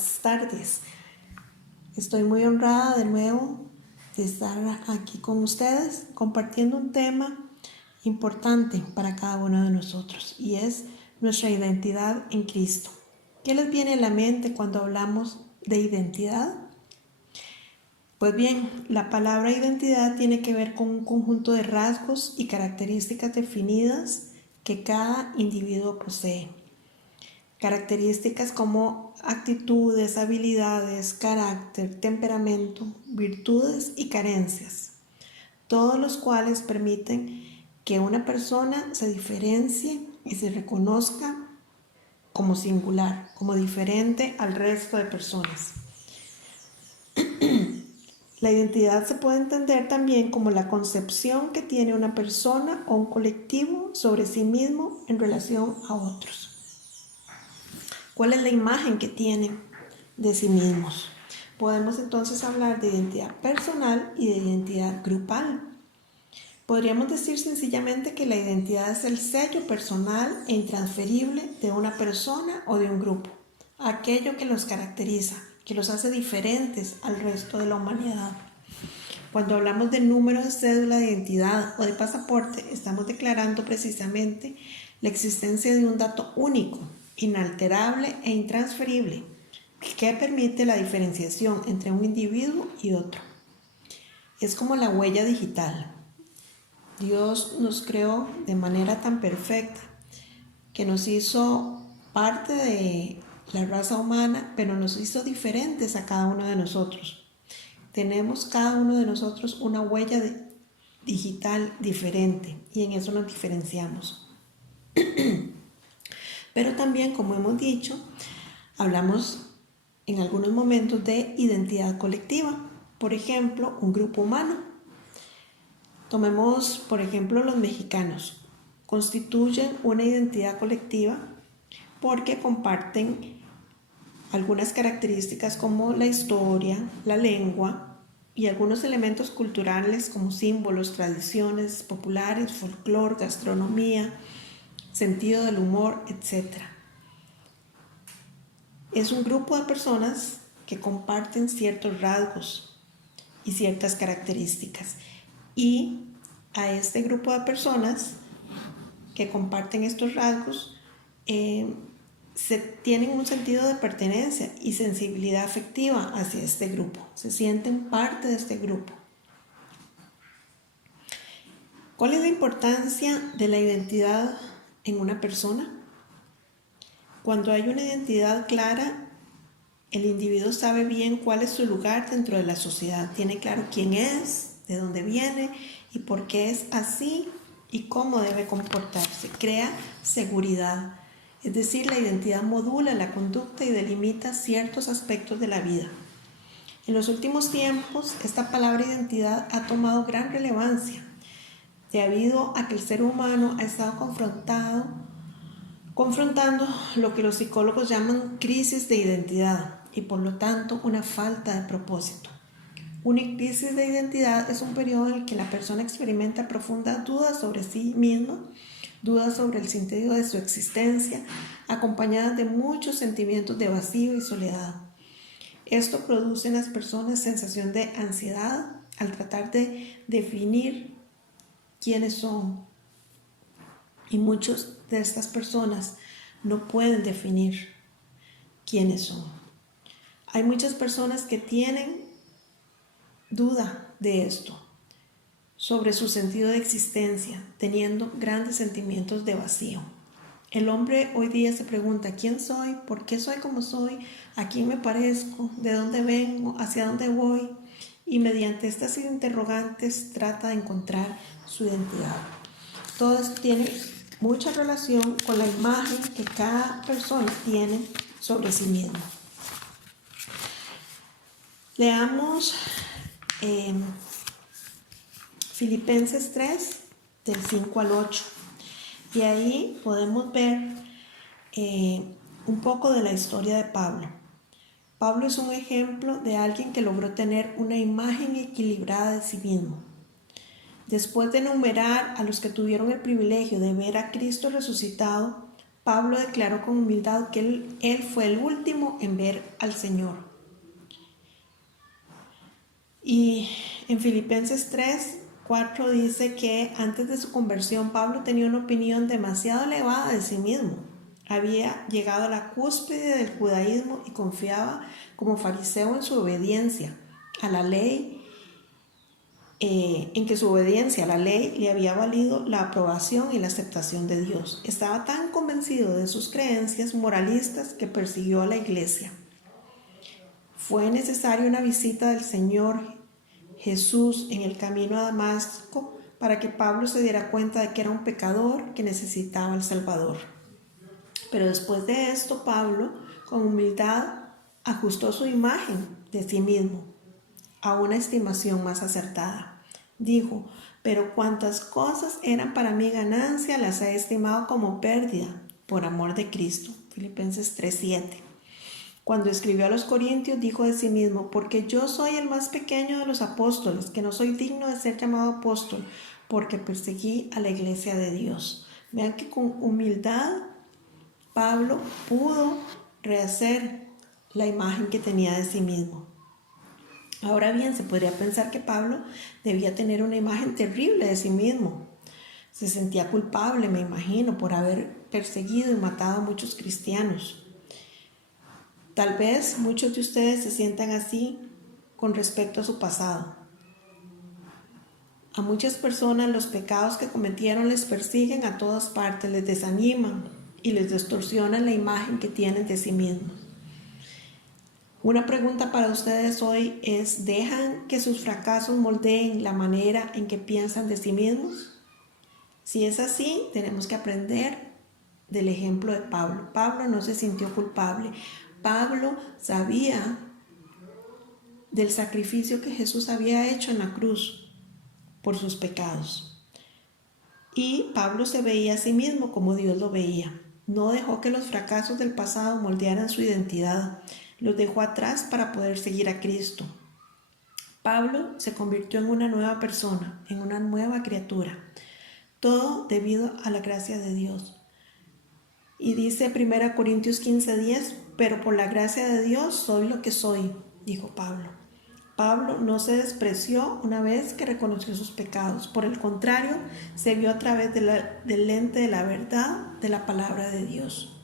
buenas tardes. Estoy muy honrada de nuevo de estar aquí con ustedes compartiendo un tema importante para cada uno de nosotros y es nuestra identidad en Cristo. ¿Qué les viene a la mente cuando hablamos de identidad? Pues bien, la palabra identidad tiene que ver con un conjunto de rasgos y características definidas que cada individuo posee. Características como actitudes, habilidades, carácter, temperamento, virtudes y carencias, todos los cuales permiten que una persona se diferencie y se reconozca como singular, como diferente al resto de personas. La identidad se puede entender también como la concepción que tiene una persona o un colectivo sobre sí mismo en relación a otros. ¿Cuál es la imagen que tienen de sí mismos? Podemos entonces hablar de identidad personal y de identidad grupal. Podríamos decir sencillamente que la identidad es el sello personal e intransferible de una persona o de un grupo, aquello que los caracteriza, que los hace diferentes al resto de la humanidad. Cuando hablamos de número de cédula de identidad o de pasaporte, estamos declarando precisamente la existencia de un dato único, inalterable e intransferible, que permite la diferenciación entre un individuo y otro. Es como la huella digital. Dios nos creó de manera tan perfecta que nos hizo parte de la raza humana, pero nos hizo diferentes a cada uno de nosotros. Tenemos cada uno de nosotros una huella digital diferente y en eso nos diferenciamos. Pero también, como hemos dicho, hablamos en algunos momentos de identidad colectiva. Por ejemplo, un grupo humano. Tomemos, por ejemplo, los mexicanos. Constituyen una identidad colectiva porque comparten algunas características como la historia, la lengua y algunos elementos culturales como símbolos, tradiciones populares, folclore, gastronomía, sentido del humor, etc. Es un grupo de personas que comparten ciertos rasgos y ciertas características. Y a este grupo de personas que comparten estos rasgos se tienen un sentido de pertenencia y sensibilidad afectiva hacia este grupo. Se sienten parte de este grupo. ¿Cuál es la importancia de la identidad en una persona? Cuando hay una identidad clara, el individuo sabe bien cuál es su lugar dentro de la sociedad. Tiene claro quién es, de dónde viene y por qué es así y cómo debe comportarse. Crea seguridad. Es decir, la identidad modula la conducta y delimita ciertos aspectos de la vida. En los últimos tiempos, esta palabra identidad ha tomado gran relevancia debido a que el ser humano ha estado confrontando lo que los psicólogos llaman crisis de identidad y por lo tanto una falta de propósito. Una crisis de identidad es un periodo en el que la persona experimenta profundas dudas sobre sí misma, dudas sobre el sentido de su existencia, acompañadas de muchos sentimientos de vacío y soledad. Esto produce en las personas sensación de ansiedad al tratar de definir quiénes son. Y muchas de estas personas no pueden definir quiénes son. Hay muchas personas que tienen duda de esto, sobre su sentido de existencia, teniendo grandes sentimientos de vacío. El hombre hoy día se pregunta: ¿quién soy? ¿Por qué soy como soy? ¿A quién me parezco? ¿De dónde vengo? ¿Hacia dónde voy? Y mediante estas interrogantes trata de encontrar su identidad. Todo esto tiene mucha relación con la imagen que cada persona tiene sobre sí misma. Leamos Filipenses 3, del 5 al 8. Y ahí podemos ver un poco de la historia de Pablo. Pablo es un ejemplo de alguien que logró tener una imagen equilibrada de sí mismo. Después de enumerar a los que tuvieron el privilegio de ver a Cristo resucitado, Pablo declaró con humildad que él fue el último en ver al Señor. Y en Filipenses 3:4 dice que antes de su conversión Pablo tenía una opinión demasiado elevada de sí mismo. Había llegado a la cúspide del judaísmo y confiaba como fariseo en su obediencia a la ley, en que su obediencia a la ley le había valido la aprobación y la aceptación de Dios. Estaba tan convencido de sus creencias moralistas que persiguió a la iglesia. Fue necesaria una visita del Señor Jesús en el camino a Damasco para que Pablo se diera cuenta de que era un pecador que necesitaba al Salvador. Pero después de esto, Pablo, con humildad, ajustó su imagen de sí mismo a una estimación más acertada. Dijo: pero cuantas cosas eran para mí ganancia, las he estimado como pérdida por amor de Cristo. Filipenses 3:7. Cuando escribió a los Corintios, dijo de sí mismo: porque yo soy el más pequeño de los apóstoles, que no soy digno de ser llamado apóstol, porque perseguí a la iglesia de Dios. Vean que con humildad Pablo pudo rehacer la imagen que tenía de sí mismo. Ahora bien, se podría pensar que Pablo debía tener una imagen terrible de sí mismo. Se sentía culpable, me imagino, por haber perseguido y matado a muchos cristianos. Tal vez muchos de ustedes se sientan así con respecto a su pasado. A muchas personas los pecados que cometieron les persiguen a todas partes, les desaniman y les distorsionan la imagen que tienen de sí mismos. Una pregunta para ustedes hoy es: ¿dejan que sus fracasos moldeen la manera en que piensan de sí mismos? Si es así, tenemos que aprender del ejemplo de Pablo. Pablo no se sintió culpable. Pablo sabía del sacrificio que Jesús había hecho en la cruz por sus pecados. Y Pablo se veía a sí mismo como Dios lo veía. No dejó que los fracasos del pasado moldearan su identidad. Los dejó atrás para poder seguir a Cristo. Pablo se convirtió en una nueva persona, en una nueva criatura. Todo debido a la gracia de Dios. Y dice 1 Corintios 15:10: pero por la gracia de Dios soy lo que soy, dijo Pablo. Pablo no se despreció una vez que reconoció sus pecados. Por el contrario, se vio a través del lente de la verdad de la palabra de Dios.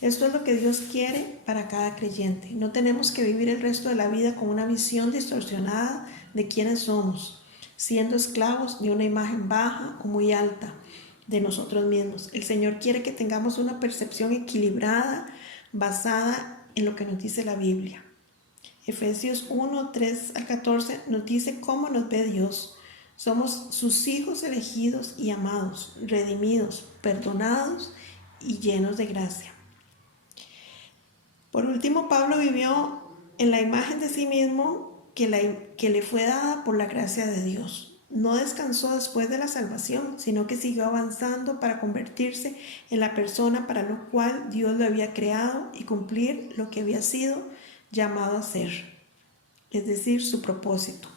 Esto es lo que Dios quiere para cada creyente. No tenemos que vivir el resto de la vida con una visión distorsionada de quiénes somos, siendo esclavos de una imagen baja o muy alta de nosotros mismos. El Señor quiere que tengamos una percepción equilibrada, basada en lo que nos dice la Biblia. Efesios 1:3-14 nos dice cómo nos ve Dios. Somos sus hijos elegidos y amados, redimidos, perdonados y llenos de gracia. Por último, Pablo vivió en la imagen de sí mismo que le fue dada por la gracia de Dios. No descansó después de la salvación, sino que siguió avanzando para convertirse en la persona para lo cual Dios lo había creado y cumplir lo que había sido llamado a ser, es decir, su propósito.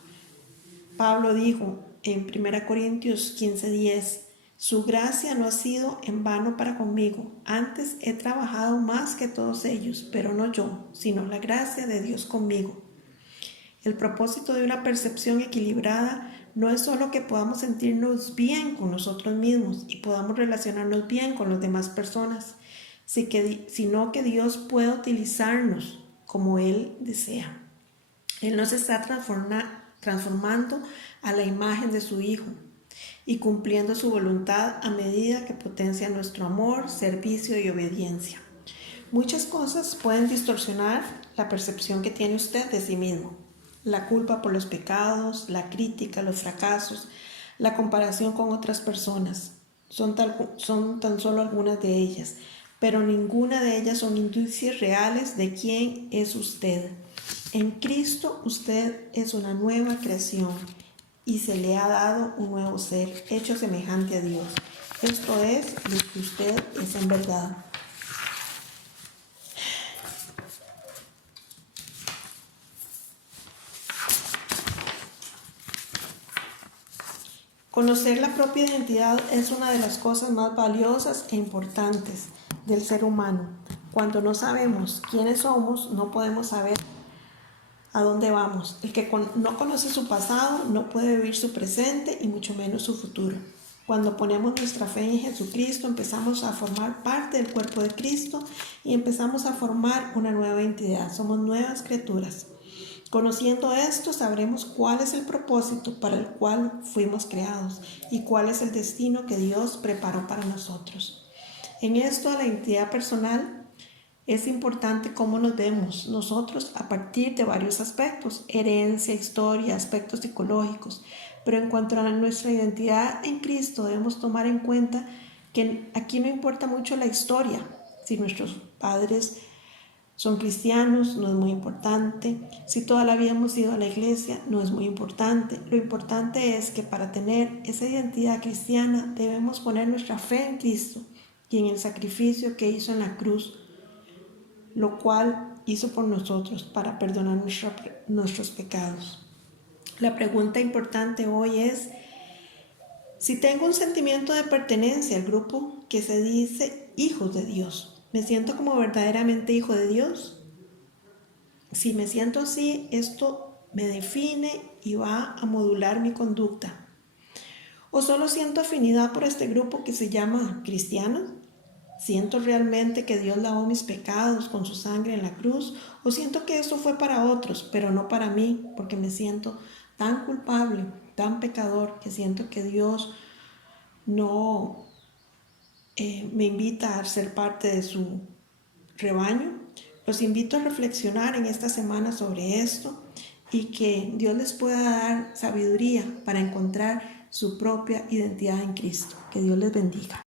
Pablo dijo en 1 Corintios 15:10: su gracia no ha sido en vano para conmigo, antes he trabajado más que todos ellos, pero no yo, sino la gracia de Dios conmigo. El propósito de una percepción equilibrada no es solo que podamos sentirnos bien con nosotros mismos y podamos relacionarnos bien con las demás personas, sino que Dios pueda utilizarnos como Él desea. Él nos está transformando a la imagen de su Hijo y cumpliendo su voluntad a medida que potencia nuestro amor, servicio y obediencia. Muchas cosas pueden distorsionar la percepción que tiene usted de sí mismo. La culpa por los pecados, la crítica, los fracasos, la comparación con otras personas son tan solo algunas de ellas, pero ninguna de ellas son indicios reales de quién es usted. En Cristo usted es una nueva creación y se le ha dado un nuevo ser, hecho semejante a Dios. Esto es lo que usted es en verdad. Conocer la propia identidad es una de las cosas más valiosas e importantes del ser humano. Cuando no sabemos quiénes somos, no podemos saber a dónde vamos. El que no conoce su pasado no puede vivir su presente y mucho menos su futuro. Cuando ponemos nuestra fe en Jesucristo, empezamos a formar parte del cuerpo de Cristo y empezamos a formar una nueva identidad. Somos nuevas criaturas. Conociendo esto, sabremos cuál es el propósito para el cual fuimos creados y cuál es el destino que Dios preparó para nosotros. En esto, a la identidad personal, es importante cómo nos vemos nosotros a partir de varios aspectos: herencia, historia, aspectos psicológicos. Pero en cuanto a nuestra identidad en Cristo, debemos tomar en cuenta que aquí no importa mucho la historia. Si nuestros padres son cristianos, no es muy importante. Si toda la vida hemos ido a la iglesia, no es muy importante. Lo importante es que para tener esa identidad cristiana debemos poner nuestra fe en Cristo y en el sacrificio que hizo en la cruz, lo cual hizo por nosotros para perdonar nuestros pecados. La pregunta importante hoy es: si tengo un sentimiento de pertenencia al grupo que se dice hijos de Dios, ¿me siento como verdaderamente hijo de Dios? Si me siento así, esto me define y va a modular mi conducta. ¿O solo siento afinidad por este grupo que se llama cristiano? ¿Siento realmente que Dios lavó mis pecados con su sangre en la cruz? ¿O siento que eso fue para otros, pero no para mí, porque me siento tan culpable, tan pecador, que siento que Dios no me invita a ser parte de su rebaño? Los invito a reflexionar en esta semana sobre esto y que Dios les pueda dar sabiduría para encontrar su propia identidad en Cristo. Que Dios les bendiga.